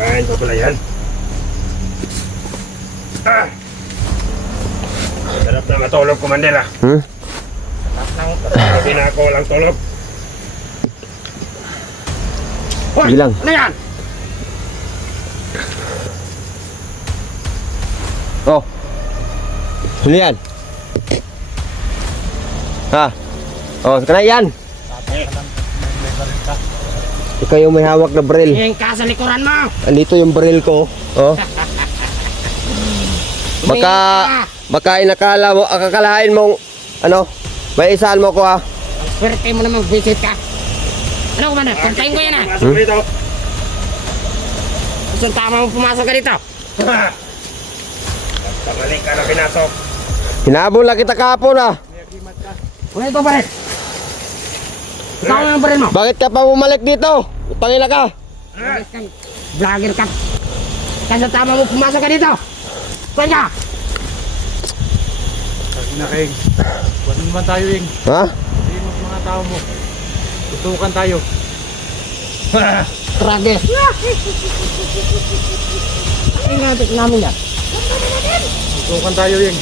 Kain ko pala yan. Sarap na matulog, Commander ah. Sabi na ako walang tulog. Hoy! Bilang. Ano yan? Oh. Ano yan? Ha? Oh, kana yan. Ikaw yung may hawak na baril. Yung ka sa likuran mo. Andito yung baril ko. Oh. Baka inakala mo, akakalain mong ano, may isaan mo ko ha. Swerte mo naman visit ka. Ano Commander? Kontayin ko yan ah. Pumasok dito. Gusto tama mo pumasok ka dito. Pagkabalik ka na pinasok. Hinabol lang kita kahapon ha. Ano ito baril? Ikaw na ang baril mo. Bakit ka pa bumalik dito? Pangila ka. Vlogger ka. Kasi tama mo pumasok ka dito. Saan ka? Kasi na kayo. Huwag naman tayo yung. Ha? Hindi mo mga tao mo. Tutukan tayo. Tragis. Ang ngatik namin yan. Tutukan tayo yung.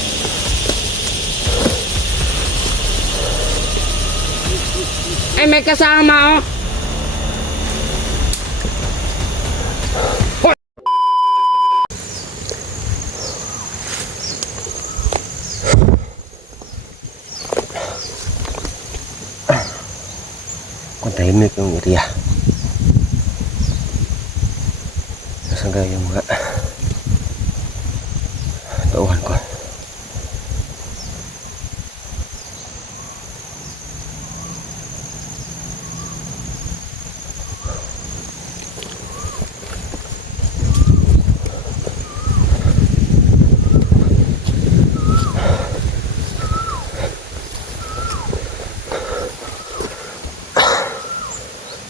Ay may kasama oh. Kung tahimik yung area. Nasaan ka yung mga tauhan ko?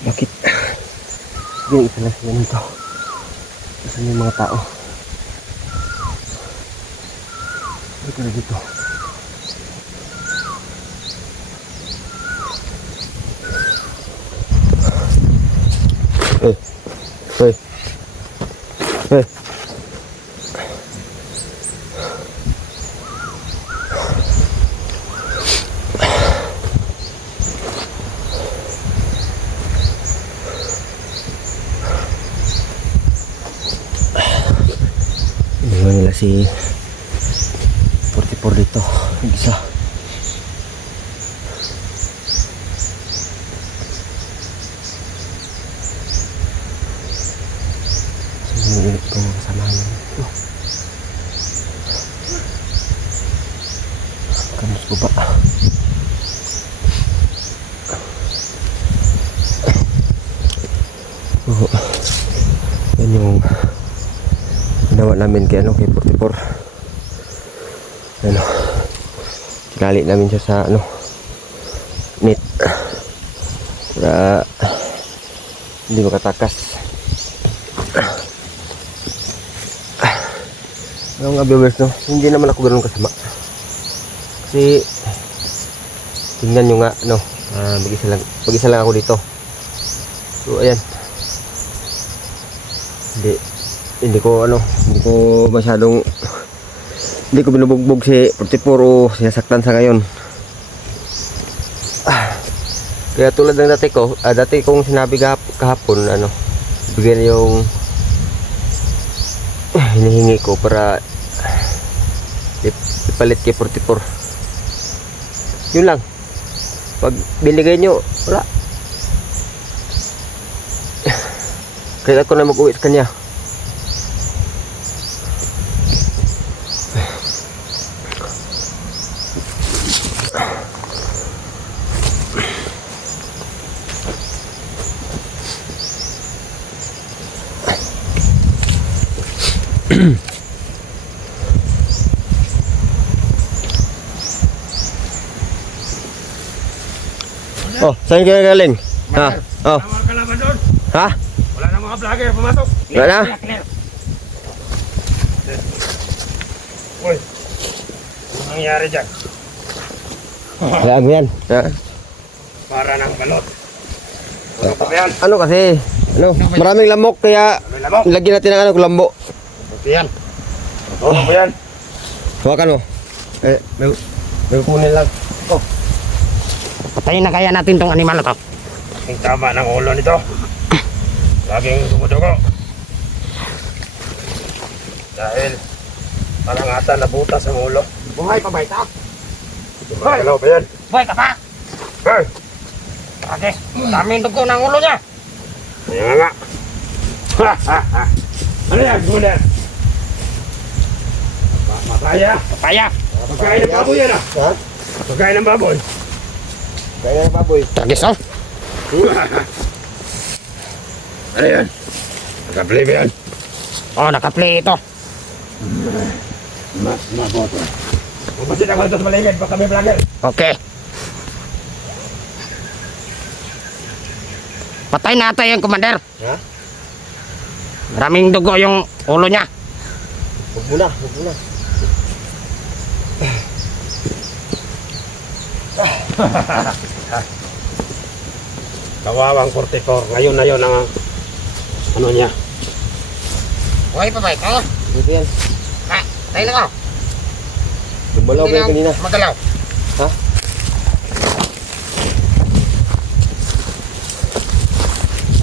Bakit? Sige, isa lang sila nito. Saan yung mga tao? Dito na dito. Hey. Iniwan nila si 44 dito. Isa. Sumulit ko mga kasamahan namin dito. Kamus ko ba? Oo. Yan yung ginawa namin kay kay 44. Ano, kinali namin siya sa net para hindi makatakas. Mga viewers, no, hindi naman ako ganoon kasama kasi tingnan nyo nga, mag-isa lang ako dito. So ayan, hindi ko masyadong, hindi ko binubugbog si 44 o sinasaktan sa ngayon. Kaya tulad ng dati kong sinabi kahapon, bigyan yung hinihingi ko para ipalit kay 44. Yun lang. Pag binigay nyo, wala. Kaya ako na mag-uwi sa kanya. Oh, saan ka galing? Ha? Oh. Mga kalaban doon. Ha? Wala na mga vlogger pumasok. Wala na? Uy. Anong nangyari dyan? Kaya mo yan. Ha? Para ng balot. Ano pa ba yan? Ano kasi, Ano? Maraming lamok kaya lagyan natin ng ano, lambo. Ito yan. Tulong mo yan. Hawakan mo. May kunin lang. Oh. Patayin na kaya natin tong animal na to. Ang tama ng ulo nito. Laging dumudugo. Dahil palangatan na butas ang ulo. Buhay pa ba ito? Gumagalaw ba yan? Buhay ka pa? Hey! Ate, daming dugo ng ulo niya. Ayan nga. Ha ha ha. Ano yan? Guna. Mataya. Papaya. Pagkain ng baboy yan ah. Ha? Pagkain ng baboy. Kaya ng baboy. Tragis oh. Ano yan? Nakaplay ba yan? Oh, nakaplay ito. Mas maboto. Umasin ako dito sa maligid. Baka may vlogger. Okay. Patay natin yung commander. Ha? Maraming dugo yung ulo niya. Huwag muna, huwag muna. Kawawang 44. Ngayon na yun ang ano niya. Buhay pa ba ito? Dito yan. Ha? Patay na ko. Gumalaw ba yung kanina? Magalaw. Ha?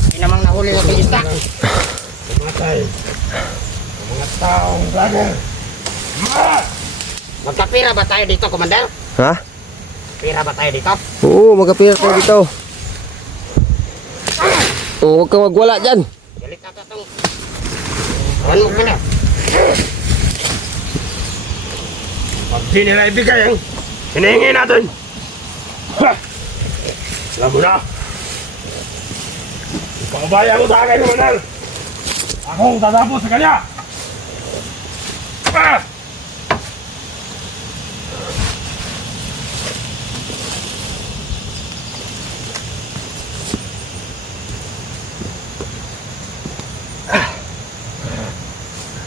Hindi namang nahuli yung isda. Pumatay. Ang mga taong vlogger. Magkapira ba tayo dito, commander? Ha? Pira ba tayo dito? Oo, magkapira ko dito. Oo, huwag kang magwala dyan. Galit na itong... Ano mo na? Pag di nila ibigay ang hinihingi natin. Ha! Alam mo na. Ipakabaya mo sa akin ng manal. Akong tatapos sa kanya. Ah!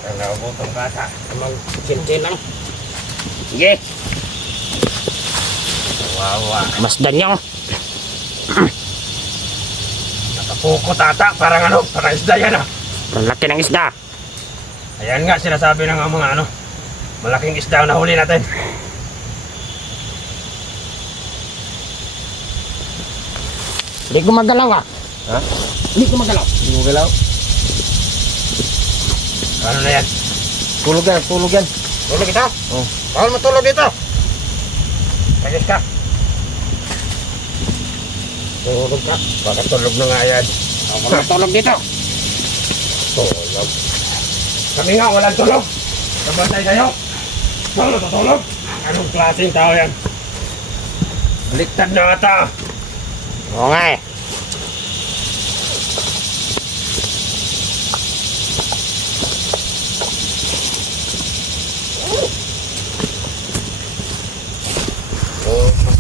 Ang nakabutong bata. Mag-chin-chin lang. Sige. Wawa. Masdan nyo. Nakapukot ata. Parang ano, parang isda yan ah. Ang laki ng isda. Ayan nga sinasabi ng mga ano, malaking isda ang nahuli natin. Hindi ko magalaw ah. Ha? Hindi ko magalaw. Hindi mo galaw. Ano na yan? Tulog yan, tulog yan. Tulog ito? Oh. Bawal matulog dito. Kagis ka. Tulog ka. Baka tulog na nga yan. Bawal matulog dito. Tulog. Kami nga walang tulog. Sabantay kayo. Saan natutulog? Anong klaseng tao yan? Baliktad na ata. Oo nga eh.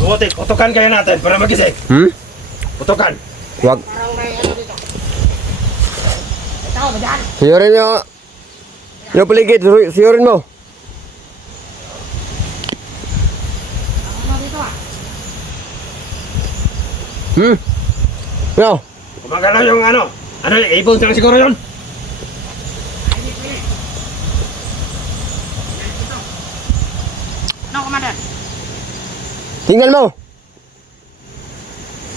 Buti, putukan kayo natin para magising. Putukan. Huwag. Parang may ano dito. Ito, ba dyan? Siyorin mo. Yung paligid, siyorin mo. Ano dito ah? Yo. Kumagalaw yung ano. Ano yung ibon lang siguro yun? Ano, commander? Tingnan mo.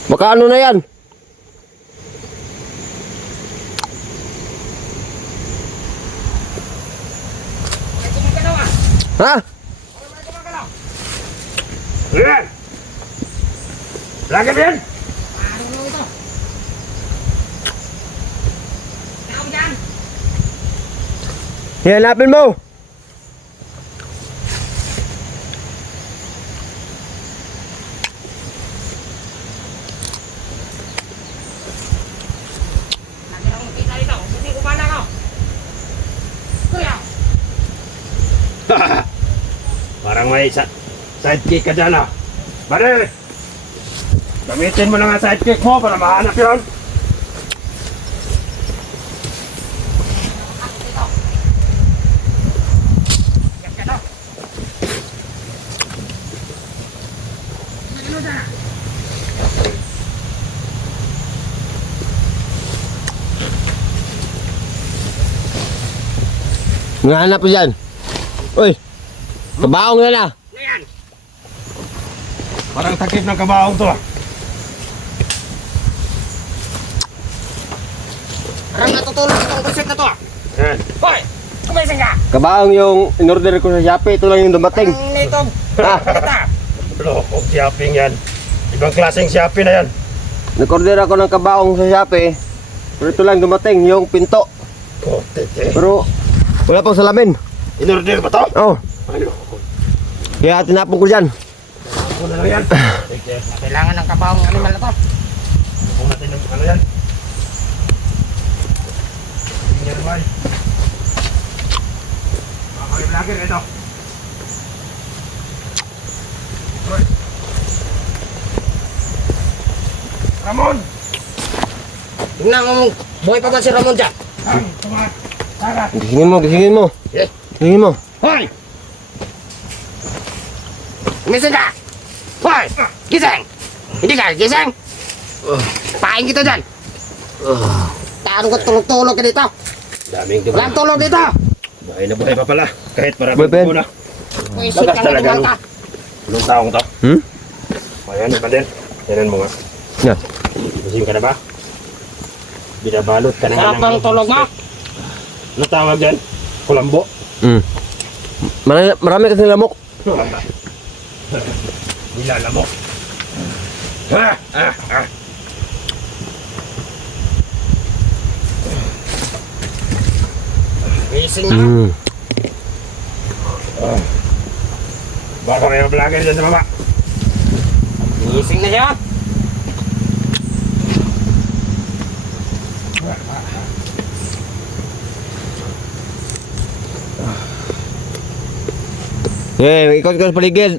Baka ano na yan. May gumagalaw ah. Ha? May gumagalaw. Ayan. Lagi ba yan? Ano ito? Tao dyan. Hihanapin mo. Lagi akong makita dito. Hindi ko bala ko. Kuya. Parang may sidekick ka dyan ah. Pare! Gamitin mo na nga sidekick mo para mahanap yun. Yan ka daw. Ano dyan? Nanganap po dyan. Uy, kabaong na na. Ano yan? Parang takip ng kabaong to ah. Parang natutulog itong buset na to ah. Yan. Hoy! Kumaising ka! Kabaong yung in-order ko sa Shopee. Ito lang yung dumating. Ang nito. Ah, Kita! Loko, shopping yan. Ibang klaseng shopping na yan. nag-order ako ng kabaong sa Shopee. Pero ito lang dumating, yung pinto. Kotete. Pero wala pang salamin. In-order ba to? Oh, Ayoko. kaya tinapon ko dyan. Ako na lang yan. Sige. Kailangan ng kabaong animal na to. Ako natin ng ano yan. Tingnan naman. Mga vlogger ito. Hoy. Ramon! Tingnan mo, buhay pa ba si Ramon dyan? Ang tumat! Tara! Gisingin mo, gisingin mo. Eh, Gisingin mo. hoy! Kumising ka! Hoy! Gising! Hindi ka, gising! Pain kita dyan! Taano ko tulog-tulog ka dito? Daming diba? Walang tulog dito! Buhay na buhay pa pala. Kahit Buhay maraming pa yan. dugo na. Kumising ka talaga, na no? ka! Anong taong to? Hmm? Ayan, iba din. Tinan mo nga. Yan. Gising ka na ba? Binabalot ka na nga Sarap ng- ng tulog mo! Ano tawag dyan? Kulambo? Mm. Marami kasi lamok. Nilalamok. Ha! Kumising na! Mm. Baka may mga vlogger dyan sa baba. Kumising na siya! Ikot-ikot sa paligid.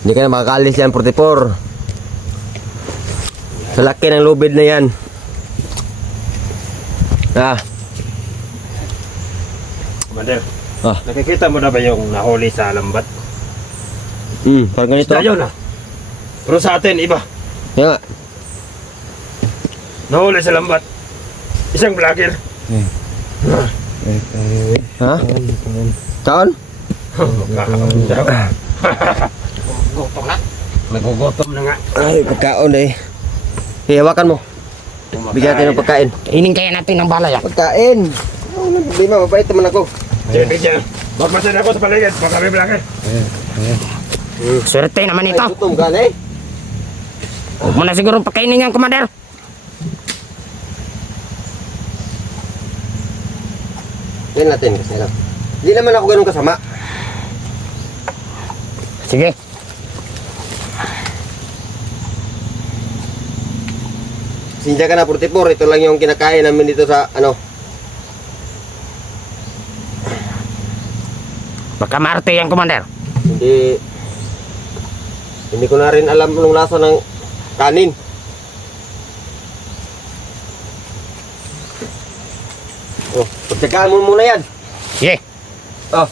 Hindi ka na makakaalis yan, 44. Sa laki ng lubid na yan. Commander, Ah. nakikita mo na ba yung nahuli sa lambat? Parang ganito. Isda yun ah. Pero sa atin, iba. Yan nga. Nahuli sa lambat. Isang vlogger. Ha? Kaon? Kakaon daw. Gutom na! Nagugutom na nga. Ay, pagkaon eh. Hihawakan mo. Bigyan natin ng pagkain. Kainin kaya natin ng balay ah! Pagkain! Ano na problema? Mabait naman ako. Sige, dyan. Magmasin ako sa paligid. Baka may vlogger. Swerte naman ito! Ay, gutom ka na eh. Huwag mo na siguro pakainin yan, Commander! Yan natin kasi lang. Hindi naman ako ganun kasama. Sige! Sinja ka na 44. Ito lang yung kinakain namin dito sa ano. Baka Marte yan, Commander! Hindi ko na rin alam anong lasa ng kanin. Oh, pagtsagaan mo muna yan. Sige! Oh.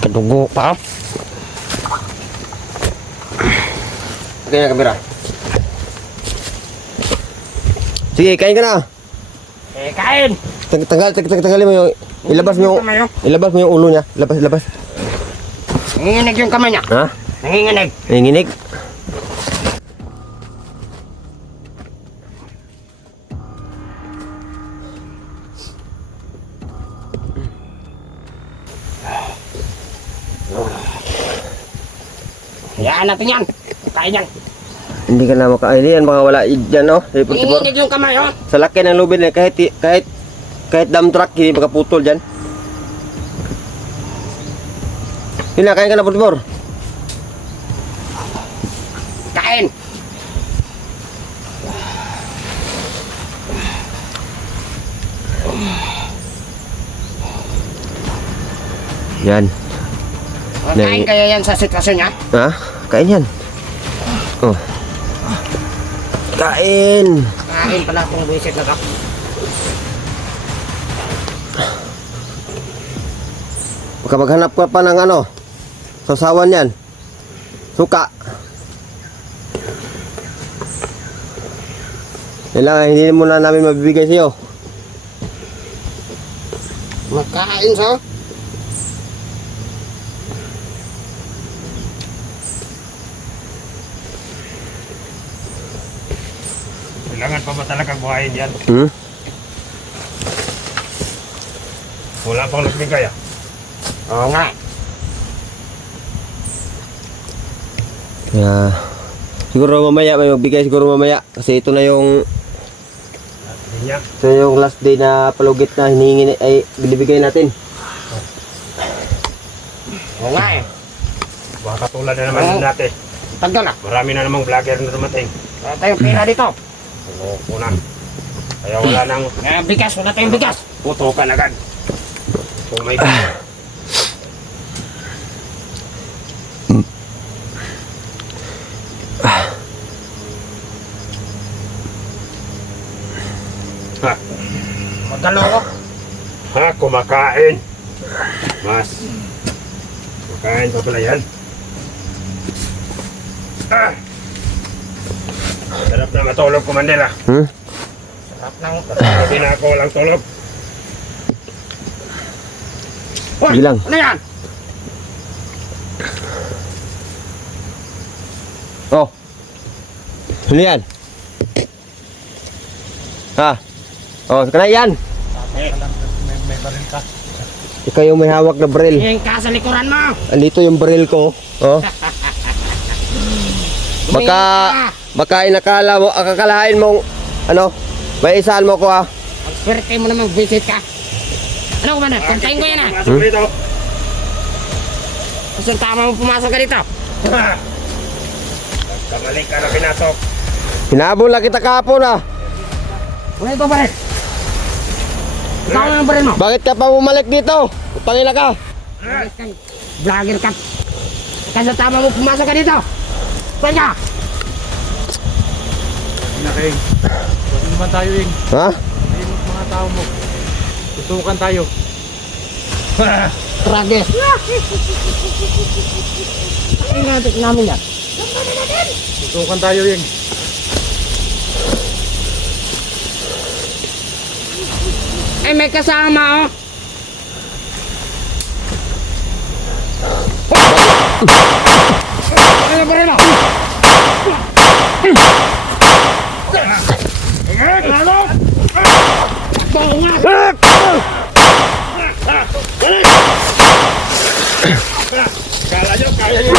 Kadugo pa oh! Okay na kamera. Sige, kain ka na. Eh, kain! Tanggalin mo yung ilabas mo yung ulo niya. Labas. Nanginginig yung kamay niya! Ha? Nanginginig! Nanginginig. Hayaan natin yan! Kain yan! Hindi ka na makain yan, mga wala dyan, no? Nanginginig yung kamay oh! Sa laki ng lubid na kahit dump truck, hindi makaputol dyan. Yun na, kain ka na, Putbor. Kain! Yan. Kain kaya yan sa sitwasyon niya? Ha? Kain yan. Oh. Kain. Kain pala itong buwisit na to. Baka maghanap ka pa ng ano, sausawan yan. Suka. Kailangan hindi muna namin mabibigay sa'yo. Makain sa. Kailangan pa ba talaga buhayin yan? Wala pang nagbigay ah. Oo nga. Kaya, siguro mamaya may magbigay siguro mamaya. Kasi ito na yung Hindi niya. ito yung last day na palugit na hinihingi ay binibigay natin. Oo nga eh. Baka tulad na naman Oo. natin. Tagal na. Marami na namang vlogger na dumating. Wala tayong pera dito. Loko na. Kaya wala nang Bigas, wala tayong bigas. putukan agad. Kung may Ha, Magkaloko. ha, kumakain. Mas. Kumakain pa pala yan. Ah. Sarap na matulog ko, Manila. Sarap ng... Hindi na ako walang tulog. Hoy, Bilang. ano yan? Oh. Ano yan? Ha? Oh, saka na yan. Ikaw yung may hawak na baril. Yung ka sa likuran mo. Andito yung baril ko. Oh. Baka inakala mo, akakalain mong, ano, may isahan mo ko ha. Ang swerte mo naman visit ka. Ano ko ba na? Puntayin ko yan ah. Masuk dito. Gusto tama mo pumasok ka dito. Kamali ka na pinasok. Hinabol lang kita kahapon ha. Wala ito baril. Ikaw na yung baril mo. Bakit ka pa bumalik dito? Utangin na ka. Vlogger ka. Kasi tama mo pumasok ka dito. Pwede ka. Nakaing. Huwag naman tayo, Ing. Ha? Ayun yung mga tao mo. Tutukan tayo. Trage. Ay nga namin yan. Tutukan tayo, Ing. Ay may kasama oh. Ano baril mo? Kala nyo, kaya nyo.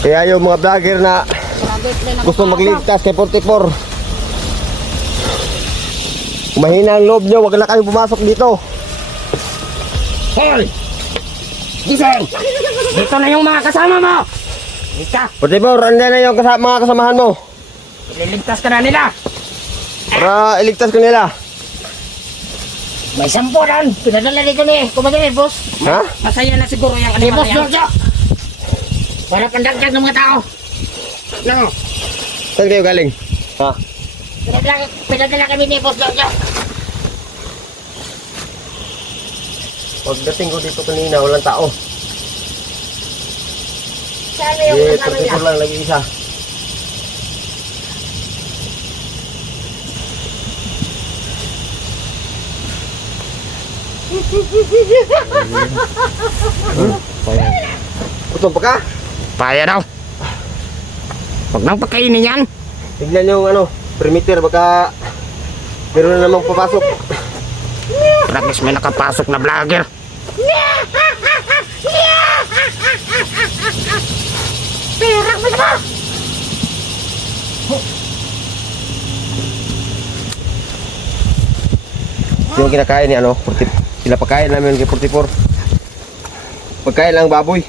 Kaya yung mga vlogger na gusto magligtas kay 44. Mahina ang loob nyo, wag na kayo pumasok dito. Hoy! Gising! Dito na yung mga kasama mo! Ika, 44, andyan na yung mga kasamahan mo. liligtas ka na nila! Para iligtas ko nila. May sampuran! Pinadala dito ni Kumadre, boss! Ha? Masaya na siguro yung kanila. Boss Jojo! Para pandagdag ng mga tao! Ano? Saan kayo galing? Ha? Pinadala kami ni Boss Jojo! Pagdating ko dito kanina, walang tao. Sabi yung Yeah, kasama niya. 34 lang lagi isa. Gutom pa ka? Paya daw! Huwag nang pakainin yan! Tignan yung ano, perimeter, baka meron na namang papasok. Practice may nakapasok na vlogger! Perak mo ba? Yung kinakain ni ano, pinapakain namin kay 44. Pagkain lang baboy.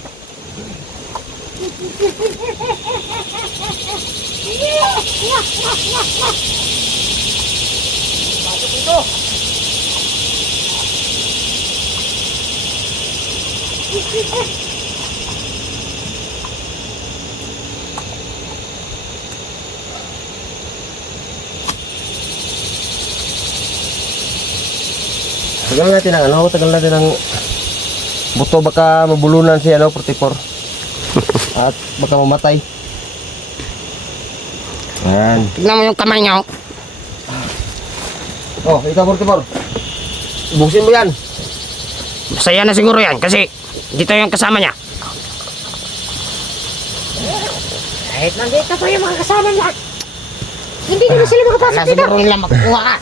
Tagal natin ang ano, tagal natin ang buto, baka mabulunan si ano, 44. At baka mamatay. Ayan. Tignan mo yung kamay niya. Oh, ikaw 44. Ibusin mo yan. Masaya na siguro yan kasi dito yung kasama niya. Kahit nandito pa yung mga kasama niya, hindi naman sila makapasok Wala dito. siguro nila makukuha ka.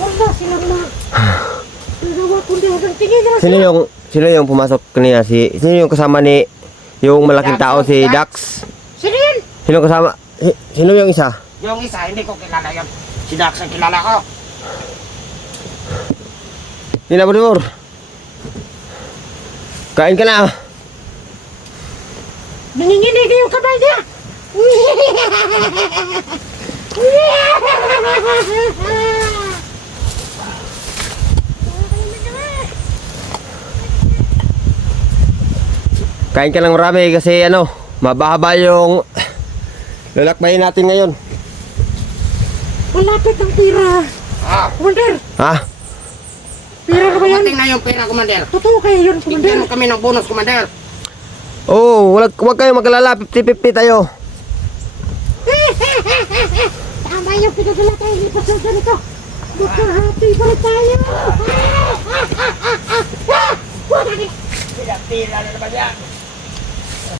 Wala silang nagawa kundi hanggang tingin naman Sino sila. yung pumasok kanina? Sino yung kasama ni yung malaking tao, si Dax? Sino yun? Sino kasama? Sino yung isa? Yung isa, hindi ko kilala yun. Si Dax ang kilala ko. Hindi na, Bor. Kain ka na. Nanginginig yung kamay niya. Kain ka ng marami kasi ano, mababa yung lalakbayin natin ngayon. Malapit ang pira. Ah, Commander, Ha? pira na ba yan? dumating na yung pera, Commander. Totoo kayo yun, Bigyan Commander. mo kami ng bonus, Commander. Oo, wag kayong magalala, 50-50 tayo. Tama yung pinadala tayo ni Pastor ganito. Magkahati pa rin tayo. Pira na naman yan.